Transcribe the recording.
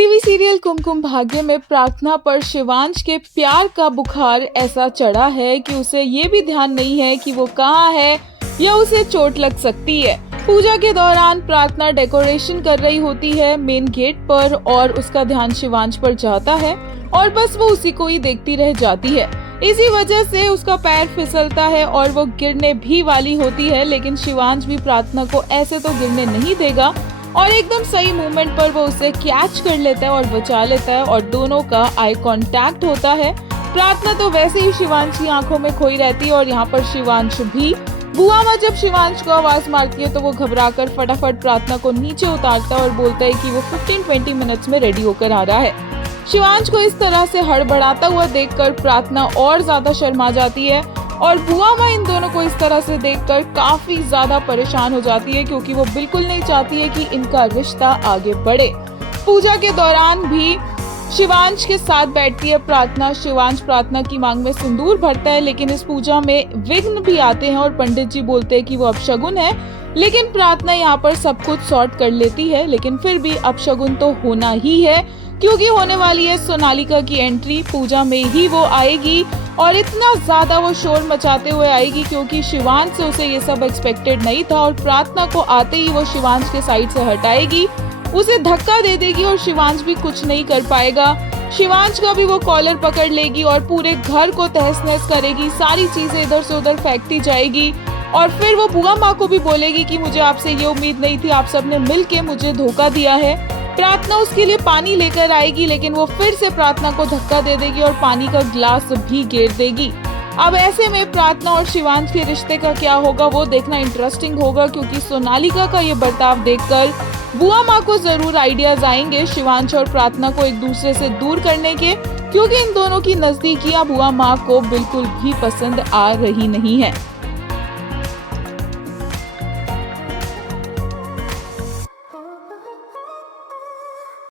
TV serial Kumkum Bhagya में प्रार्थना पर शिवांश के प्यार का बुखार ऐसा चढ़ा है कि उसे ये भी ध्यान नहीं है कि वो कहाँ है या उसे चोट लग सकती है। पूजा के दौरान प्रार्थना डेकोरेशन कर रही होती है मेन गेट पर और उसका ध्यान शिवांश पर जाता है और बस वो उसी को ही देखती रह जाती है। इसी वजह से उसका पैर फिसलता है और वो गिरने भी वाली होती है, लेकिन शिवांश भी प्रार्थना को ऐसे तो गिरने नहीं देगा और एकदम सही मोमेंट पर वो उसे कैच कर लेता है और बचा लेता है और दोनों का आई कांटेक्ट होता है। प्रार्थना तो वैसे ही शिवांश की आंखों में खोई रहती है और यहाँ पर शिवांश भी। बुआ माँ जब शिवांश को आवाज मारती है तो वो घबराकर फटाफट प्रार्थना को नीचे उतारता है और बोलता है कि वो 15-20 मिनट्स में रेडी होकर आ रहा है। शिवांश को इस तरह से हड़बड़ाता हुआ देखकर प्रार्थना और ज्यादा शर्मा जाती है और बुआ माँ इन दोनों को इस तरह से देखकर काफी ज्यादा परेशान हो जाती है, क्योंकि वो बिल्कुल नहीं चाहती है कि इनका रिश्ता आगे बढ़े। पूजा के दौरान भी शिवांश के साथ बैठती है प्रार्थना। शिवांश प्रार्थना की मांग में सिंदूर भरता है, लेकिन इस पूजा में विघ्न भी आते हैं और पंडित जी बोलते हैं कि वो अपशगुन है, लेकिन प्रार्थना यहाँ पर सब कुछ सॉर्ट कर लेती है। लेकिन फिर भी अपशगुन तो होना ही है, क्योंकि होने वाली है सोनालिका की एंट्री। पूजा में ही वो आएगी और इतना ज्यादा वो शोर मचाते हुए आएगी क्योंकि शिवांश से उसे ये सब एक्सपेक्टेड नहीं था और प्रार्थना को आते ही वो शिवांश के साइड से हटाएगी, उसे धक्का दे देगी और शिवांश भी कुछ नहीं कर पाएगा। शिवांश का भी वो कॉलर पकड़ लेगी और पूरे घर को तहस नहस करेगी, सारी चीजें इधर से उधर फेंकती जाएगी और फिर वो बुआ माँ को भी बोलेगी कि मुझे आपसे ये उम्मीद नहीं थी, आप सबने मिलके मुझे धोखा दिया है। प्रार्थना उसके लिए पानी लेकर आएगी, लेकिन वो फिर से प्रार्थना को धक्का दे देगी और पानी का ग्लास भी गिरा देगी। अब ऐसे में प्रार्थना और शिवांश के रिश्ते का क्या होगा वो देखना इंटरेस्टिंग होगा, क्योंकि सोनालिका का ये बर्ताव देखकर बुआ माँ को जरूर आइडियाज आएंगे शिवांश और प्रार्थना को एक दूसरे से दूर करने के, क्योंकि इन दोनों की नजदीकियां बुआ माँ को बिल्कुल भी पसंद आ रही नहीं है।